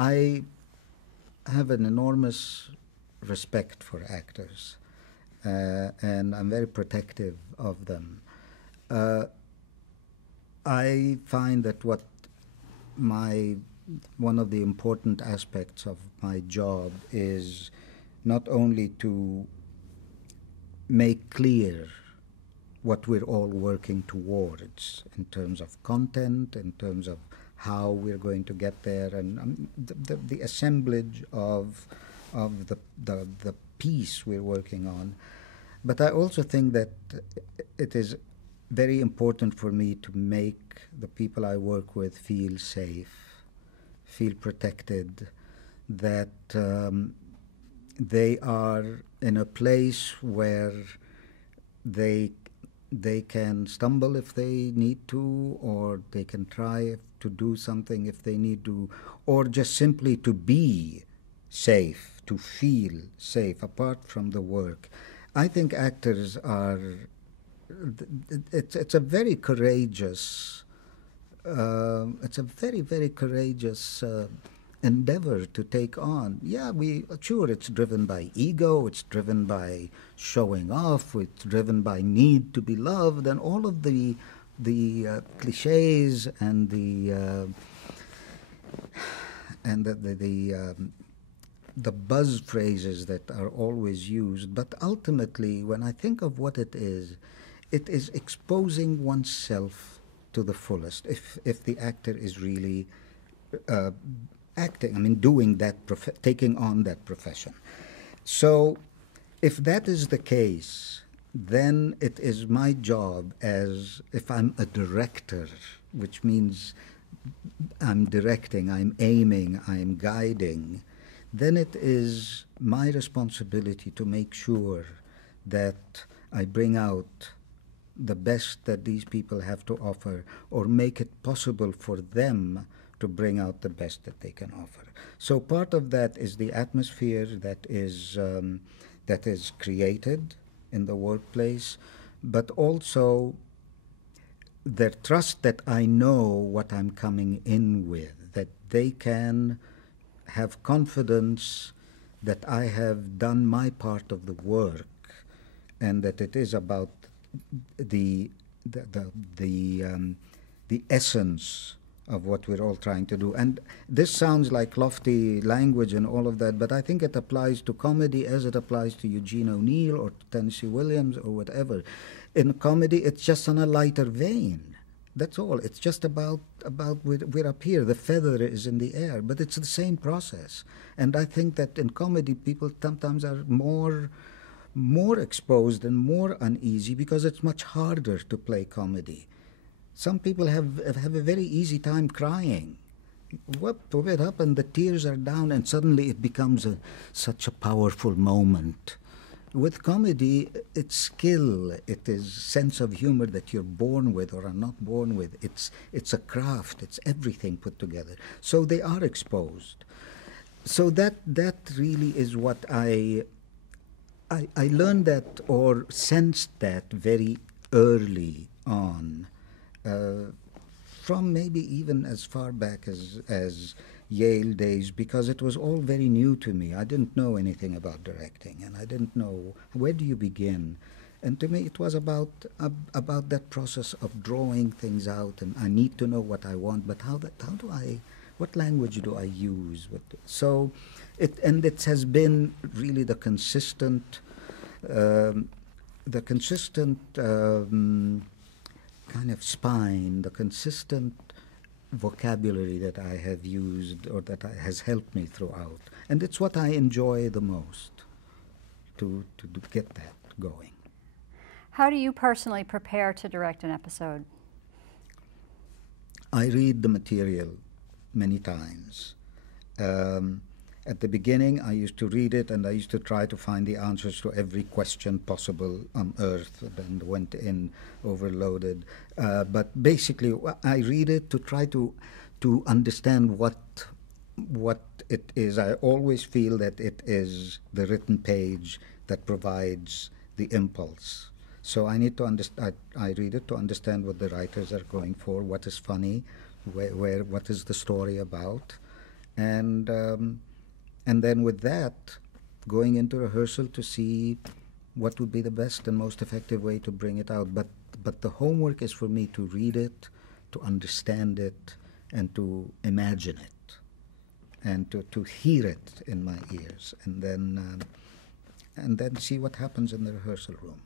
I have an enormous respect for actors, and I'm very protective of them. Uh, I find that my one of the important aspects of my job is not only to make clear what we're all working towards in terms of content, in terms of how we're going to get there, and the assemblage of the piece we're working on. But I also think that it is very important for me to make the people I work with feel safe, feel protected, that they are in a place where they can stumble if they need to, or they can try to do something if they need to, or just simply to be safe, to feel safe apart from the work. I think actors are, it's a very courageous, it's a very, very courageous endeavor to take on. Yeah, sure, it's driven by ego, it's driven by showing off, it's driven by need to be loved, and all of the cliches and the buzz phrases that are always used. But ultimately, when I think of what it is exposing oneself to the fullest. If the actor is really acting, I mean, doing that, taking on that profession. So, if that is the case, then it is my job, as if I'm a director, which means I'm directing, I'm aiming, I'm guiding, then it is my responsibility to make sure that I bring out the best that these people have to offer, or make it possible for them to bring out the best that they can offer. So part of that is the atmosphere that is created in the workplace, but also their trust that I know what I'm coming in with, that they can have confidence that I have done my part of the work, and that it is about the essence of what we're all trying to do. And this sounds like lofty language and all of that, but I think it applies to comedy as it applies to Eugene O'Neill or to Tennessee Williams or whatever. In comedy, it's just on a lighter vein. That's all. It's just about we're up here. The feather is in the air, but it's the same process. And I think that in comedy, people sometimes are more exposed and more uneasy because it's much harder to play comedy. Some people have a very easy time crying. Whip it up and the tears are down, and suddenly it becomes such a powerful moment. With comedy, it's skill, it is sense of humor that you're born with or are not born with. It's a craft, it's everything put together. So they are exposed. So that really is what I learned that, or sensed that very early on, from maybe even as far back as Yale days, because it was all very new to me. I didn't know anything about directing, and I didn't know where do you begin. And to me, it was about that process of drawing things out, and I need to know what I want, but what language do I use? It has been really the consistent kind of spine, the consistent vocabulary that I have used, or that has helped me throughout. And it's what I enjoy the most, to get that going. How do you personally prepare to direct an episode? I read the material many times. At the beginning, I used to read it, and I used to try to find the answers to every question possible on earth, and went in overloaded. But basically, I read it to try to understand what it is. I always feel that it is the written page that provides the impulse. So I need to understand. I read it to understand what the writers are going for, what is funny, what is the story about. and and then with that, going into rehearsal to see what would be the best and most effective way to bring it out. But the homework is for me to read it, to understand it, and to imagine it, and to hear it in my ears, and then see what happens in the rehearsal room.